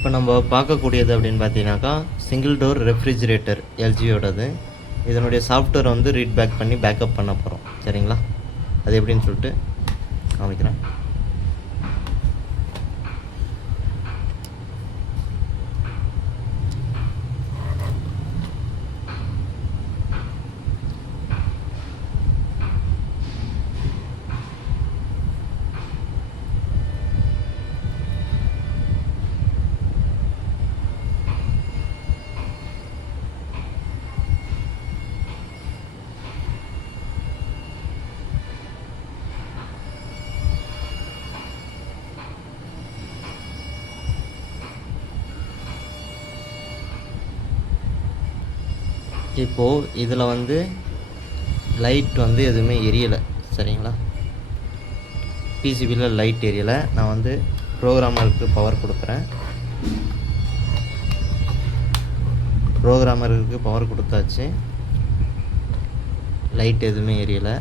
இப்போ நம்ம பார்க்கக்கூடியது அப்படின்னு பார்த்தீங்கன்னாக்கா சிங்கிள் டோர் ரெஃப்ரிஜிரேட்டர் எல்ஜியோடது. இதனுடைய சாஃப்ட்வேர் வந்து ரீட் பேக் பண்ணி பேக்கப் பண்ண போகிறோம். சரிங்களா, அது எப்படின்னு சொல்லிட்டு காமிக்கிறேன். இப்போது இதில் வந்து லைட் வந்து எதுவுமே எரியலை. சரிங்களா, பிசிபியில் லைட் எரியலை. நான் வந்து ப்ரோக்ராமருக்கு பவர் கொடுக்குறேன். ப்ரோக்ராமருக்கு பவர் கொடுத்தாச்சு, லைட் எதுவுமே எரியலை.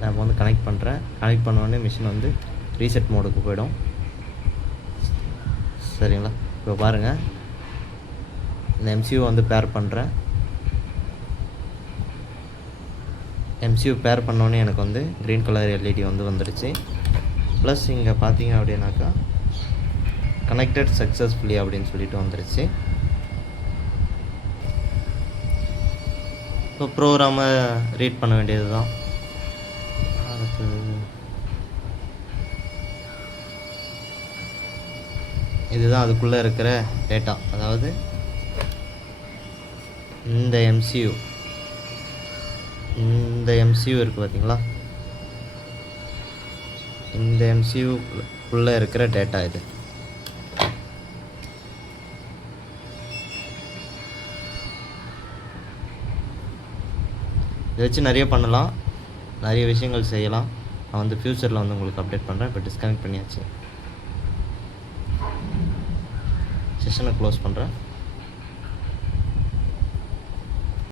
நான் வந்து கனெக்ட் பண்ணுறேன். கனெக்ட் பண்ணோடனே மிஷின் வந்து ரீசெட் மோடுக்கு போயிடும். சரிங்களா, இப்போ பாருங்கள், இந்த எம்சியூ வந்து பேர் பண்ணுறேன். எம்சியூ பேர் பண்ணோன்னே எனக்கு வந்து க்ரீன் கலர் எல்இடி வந்து வந்துடுச்சு. ப்ளஸ் இங்கே பார்த்தீங்க அப்படின்னாக்கா கனெக்டட் சக்ஸஸ்ஃபுல்லி அப்படின்னு சொல்லிட்டு வந்துடுச்சு. இப்போ ப்ரோக்ராமை ரீட் பண்ண வேண்டியது தான். அதுக்கு இதுதான் அதுக்குள்ளே இருக்கிற டேட்டா. அதாவது இந்த எம்சியூ இருக்குது பார்த்தீங்களா, இந்த எம்சியூக்குள்ளே இருக்கிற டேட்டா இது. இதை வச்சு நிறைய பண்ணலாம், நிறைய விஷயங்கள் செய்யலாம். நான் வந்து ஃப்யூச்சரில் வந்து உங்களுக்கு அப்டேட் பண்ணுறேன். இப்போ டிஸ்கனெக்ட் பண்ணியாச்சு. செஷனை க்ளோஸ் பண்ணுறேன்.